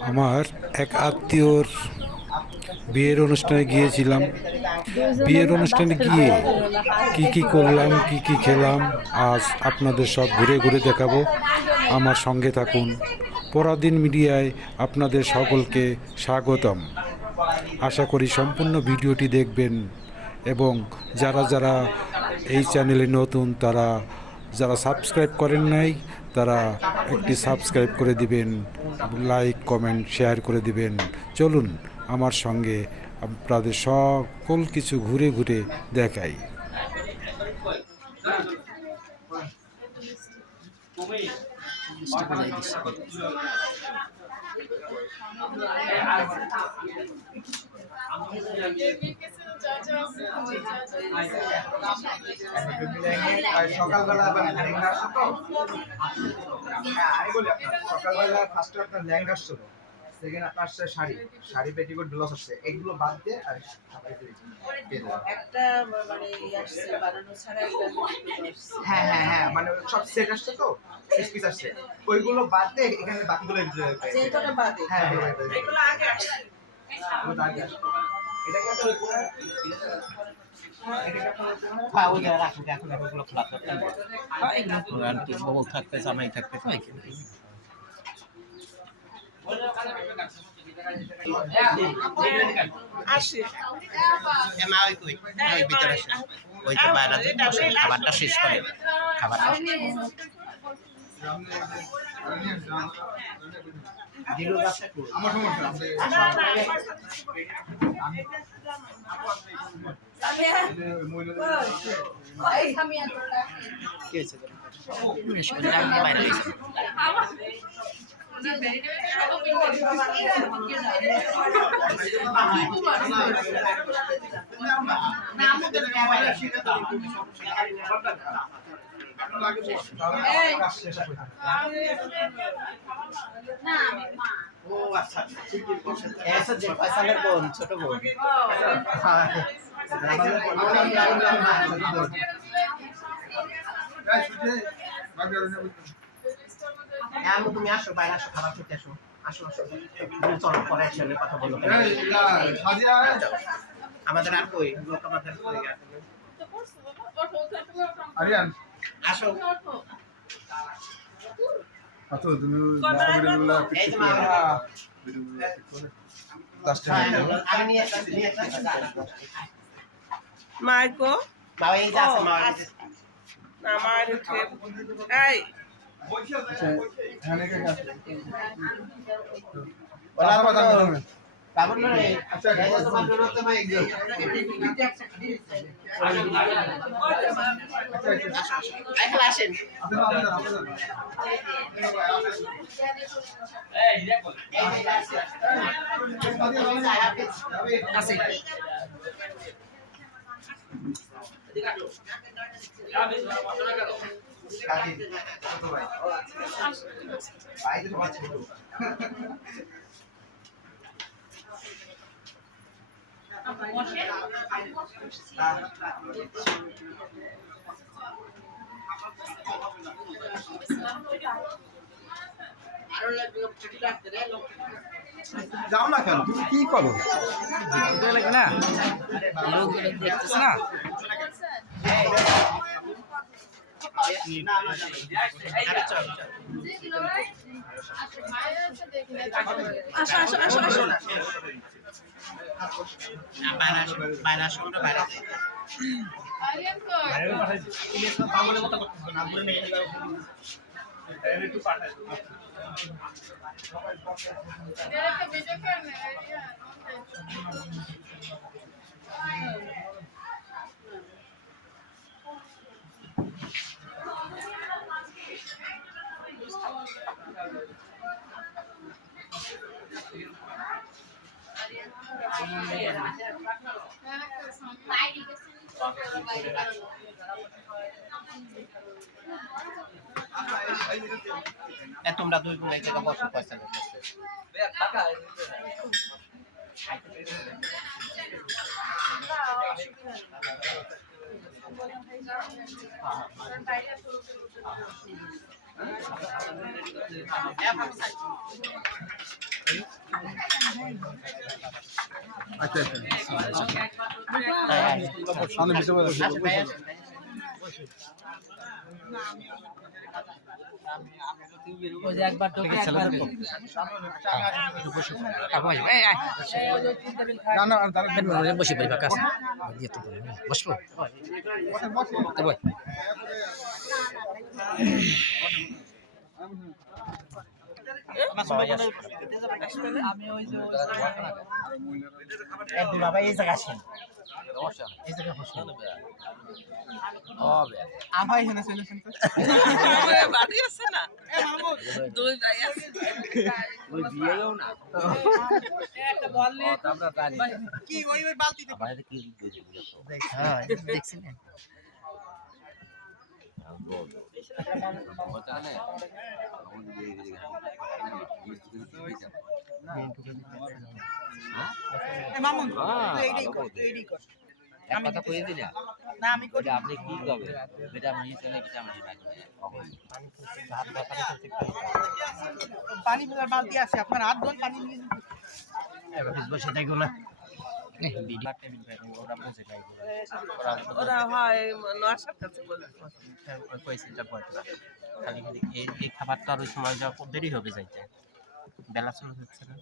আমার এক আত্মীয়র বিয়ের অনুষ্ঠানে গিয়েছিলাম। বিয়ের অনুষ্ঠানে গিয়ে কি কি করলাম, কি কি খেলাম, আজ আপনাদের সব ঘুরে ঘুরে দেখাবো। আমার সঙ্গে থাকুন। পরাধীন মিডিয়ায় আপনাদের সকলকে স্বাগতম। আশা করি সম্পূর্ণ ভিডিওটি দেখবেন এবং যারা যারা এই চ্যানেলে নতুন, তারা যারা সাবস্ক্রাইব করেন নাই, তারা একটি সাবস্ক্রাইব করে দিবেন, লাইক কমেন্ট শেয়ার করে দিবেন। চলুন আমার সঙ্গে আপনাদের সকল কিছু ঘুরে ঘুরে দেখাই। সকালবেলা আবার লেহেঙ্গা আসছে তো। হ্যাঁ, আমি বলি আপনার সকালবেলা ফার্স্টে আপনার লেহেঙ্গা আসছে, সেকেন্ড আপনার আসছে শাড়ি, শাড়ি পেটিকোট ব্লাউজ আসছে, এগুলো বাদ দিয়ে আর একটা মানে আসছে বানানো ছাড়া একটা হ্যাঁ হ্যাঁ হ্যাঁ, মানে সব সেট আসছে তো, পিস পিস আসছে, ওইগুলো বাদ দিয়ে এখানে বাকিগুলো যেগুলো বাদে হ্যাঁ এগুলো আগে আসছে। এটা কি আপনার থাকতে জামাই থাকতে আসে ভিতরে আসে ওই যে বাইরে খাবারটা শেষ করে খাবারটা আমার সমস্যা বাইরে গেছে ছোট বোন তুমি আসো বাইরে আসো খাবার খেতে আসো আসো আসো চলো পরে একসাথে কথা বলবো আমাদের আর কই লোক আমাদের কই আরিয়ান আসো আচ্ছা তুমি ভিডিওগুলো এই যে মা আমি নিয়ে আসছি মাইকো বাবা এই যে আছে মা আমার এই এখানে কে আছে ওলা কথা বলুন কাবুল না আচ্ছা এই যে তোমার জন্য তো ভাই একদম আইখালা আসেন আছে যাও না কেন, তুমি কি করো? লাগবে না লোক দেখতেছে না আসো আসো আসো আসো তোমরা দুই বোন এক জায়গায় বসে পয়সা করতেছে আচ্ছা আচ্ছা সামনে বিষয় ওই যে একবার টোকে একবার না না বসে পড়ি বাকাস দিয়ে তো বসবো বই আমি ওই যে বাবা এই জায়গা আসেন এই জায়গা বসেন আমার এখানে সলিউশন তো বাড়ি আছে না দুই ভাই আছে ওই বিয়েও না একটা বল নিয়ে আমরা জানি কি ওই বালতিতে বাইরে কি হ্যাঁ দেখছেন মামুন তুই এইটাই কর তুই এইটাই কর এক কথা কই দিলে না আমি করি আপনি কি করবে এটা আমি চলে গেছে আমি পানি ফেলার বালতি আছে আপনার হাত ধোন পানি নিয়ে বসে থাকো না ওরা হয় নশার কাছে বলে এই খাবারটা আর ওই সময় যা দেরি হবে যাইতে বেলা চলে যাচ্ছে না